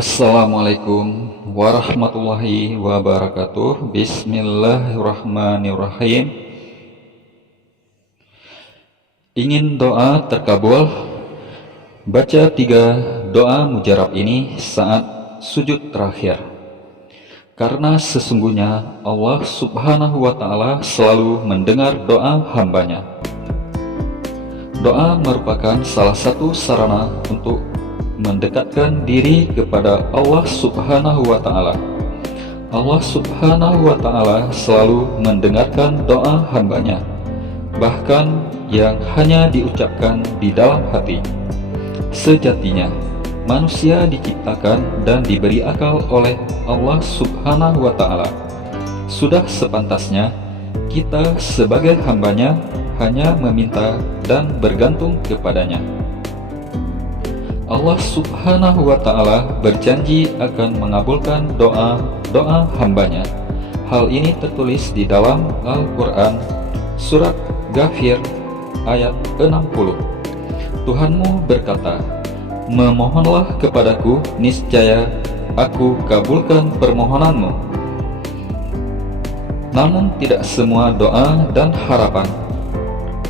Assalamualaikum warahmatullahi wabarakatuh. Bismillahirrahmanirrahim. Ingin doa terkabul? Baca 3 doa mujarab ini saat sujud terakhir. Karena sesungguhnya Allah Subhanahu wa Ta'ala selalu mendengar doa hambanya. Doa merupakan salah satu sarana untuk mendekatkan diri kepada Allah Subhanahu wa Ta'ala. Allah Subhanahu wa Ta'ala selalu mendengarkan doa hambanya, bahkan yang hanya diucapkan di dalam hati. Sejatinya manusia diciptakan dan diberi akal oleh Allah Subhanahu wa Ta'ala. Sudah sepantasnya kita sebagai hambanya hanya meminta dan bergantung kepadanya. Allah Subhanahu wa Ta'ala berjanji akan mengabulkan doa hambanya. Hal ini tertulis di dalam Al-Quran Surat Ghafir ayat 60. Tuhanmu berkata, "Memohonlah kepadaku, niscaya aku kabulkan permohonanmu." Namun tidak semua doa dan harapan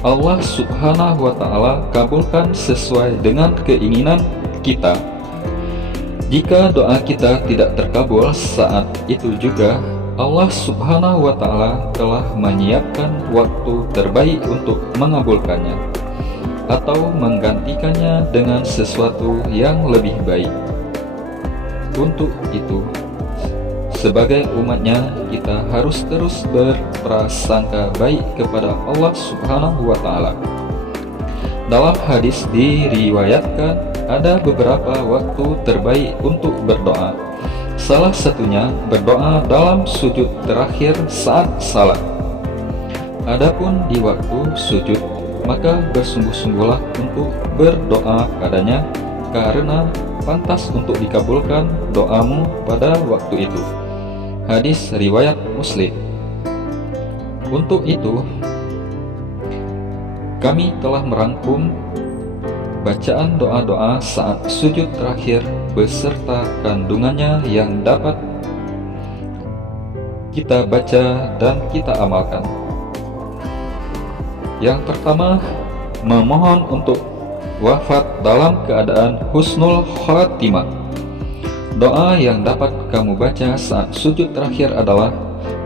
Allah Subhanahu wa Ta'ala kabulkan sesuai dengan keinginan kita. Jika doa kita tidak terkabul saat itu juga, Allah Subhanahu wa Ta'ala telah menyiapkan waktu terbaik untuk mengabulkannya atau menggantikannya dengan sesuatu yang lebih baik. Untuk itu, sebagai umatnya, kita harus terus berprasangka baik kepada Allah Subhanahu wa Ta'ala. Dalam hadis diriwayatkan ada beberapa waktu terbaik untuk berdoa. Salah satunya berdoa dalam sujud terakhir saat salat. Adapun di waktu sujud, maka bersungguh-sungguhlah untuk berdoa padanya, karena pantas untuk dikabulkan doamu pada waktu itu. Hadis riwayat Muslim. Untuk itu, kami telah merangkum bacaan doa-doa saat sujud terakhir beserta kandungannya yang dapat kita baca dan kita amalkan. Yang pertama, memohon untuk wafat dalam keadaan husnul khatimah. Doa yang dapat kamu baca saat sujud terakhir adalah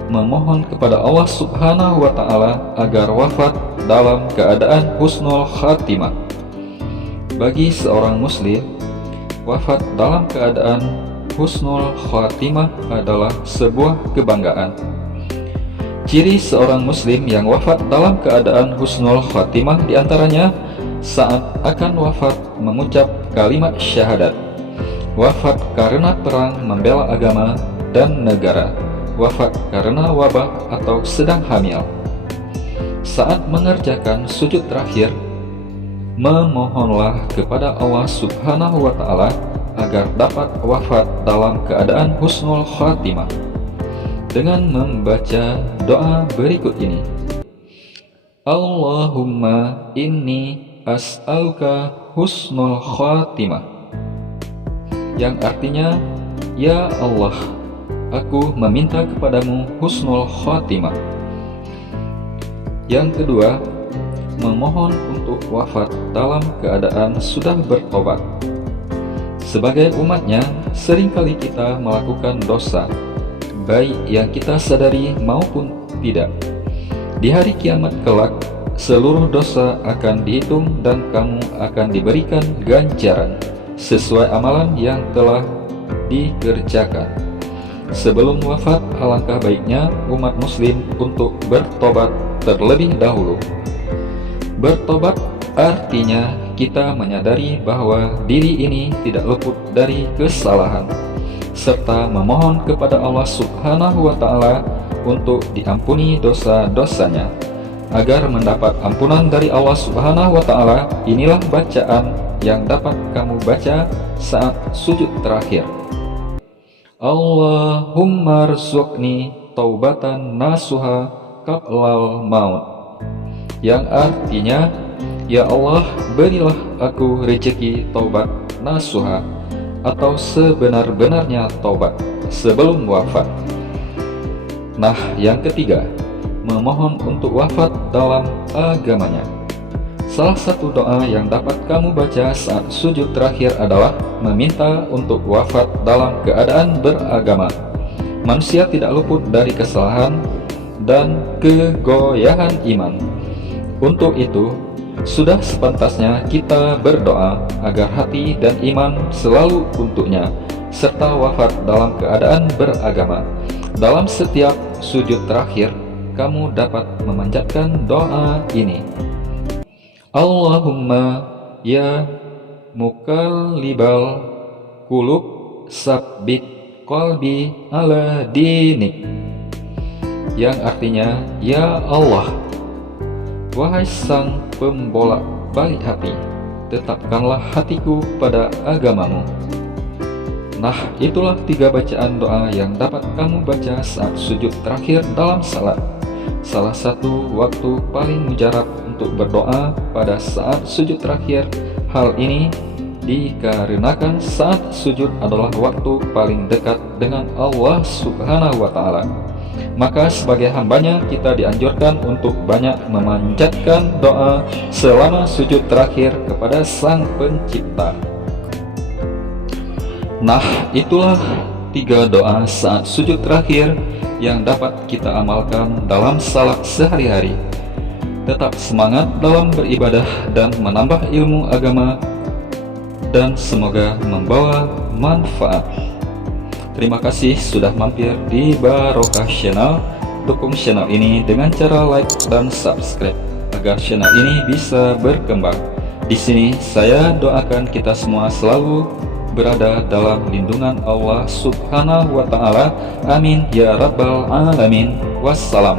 memohon kepada Allah Subhanahu wa Ta'ala agar wafat dalam keadaan husnul khatimah. Bagi seorang muslim, wafat dalam keadaan husnul khatimah adalah sebuah kebanggaan. Ciri seorang muslim yang wafat dalam keadaan husnul khatimah diantaranya saat akan wafat mengucap kalimat syahadat, wafat karena perang membela agama dan negara, wafat karena wabah atau sedang hamil. Saat mengerjakan sujud terakhir, memohonlah kepada Allah Subhanahu wa Ta'ala agar dapat wafat dalam keadaan husnul khatimah dengan membaca doa berikut ini. Allahumma inni as'aluka husnul khatimah, yang artinya, ya Allah, aku meminta kepadamu husnul khatimah. Yang kedua, memohon untuk wafat dalam keadaan sudah bertobat. Sebagai umatnya, seringkali kita melakukan dosa, baik yang kita sadari maupun tidak. Di hari kiamat kelak, seluruh dosa akan dihitung dan kamu akan diberikan ganjaran sesuai amalan yang telah dikerjakan. Sebelum wafat, alangkah baiknya umat muslim untuk bertobat terlebih dahulu. Bertobat artinya kita menyadari bahwa diri ini tidak luput dari kesalahan, serta memohon kepada Allah Subhanahu wa Ta'ala untuk diampuni dosa-dosanya. Agar mendapat ampunan dari Allah Subhanahu wa Ta'ala, inilah bacaan yang dapat kamu baca saat sujud terakhir. Allahumma rzuqni taubatan nasuha qablal maut, yang artinya, ya Allah, berilah aku rezeki taubat nasuha atau sebenar-benarnya taubat sebelum wafat. Nah, yang ketiga, memohon untuk wafat dalam agamanya. Salah satu doa yang dapat kamu baca saat sujud terakhir adalah meminta untuk wafat dalam keadaan beragama. Manusia tidak luput dari kesalahan dan kegoyahan iman. Untuk itu, sudah sepantasnya kita berdoa agar hati dan iman selalu untuknya, serta wafat dalam keadaan beragama. Dalam setiap sujud terakhir, kamu dapat memanjatkan doa ini. Allahumma ya muqallibal qulub sabbit qalbi ala dinik, yang artinya, ya Allah, wahai sang pembolak-balik hati, tetapkanlah hatiku pada agamamu. Nah, itulah 3 bacaan doa yang dapat kamu baca saat sujud terakhir dalam salat. Salah satu waktu paling mujarab untuk berdoa pada saat sujud terakhir. Hal ini dikarenakan saat sujud adalah waktu paling dekat dengan Allah Subhanahu wa Ta'ala. Maka sebagai hambanya, kita dianjurkan untuk banyak memanjatkan doa selama sujud terakhir kepada Sang Pencipta. Nah, itulah 3 doa saat sujud terakhir yang dapat kita amalkan dalam salat sehari-hari. Tetap semangat dalam beribadah dan menambah ilmu agama, dan semoga membawa manfaat. Terima kasih sudah mampir di Barokah Channel. Dukung channel ini dengan cara like dan subscribe agar channel ini bisa berkembang. Di sini saya doakan kita semua selalu berada dalam lindungan Allah Subhanahu wa Ta'ala. Amin ya rabbal alamin. Wassalam.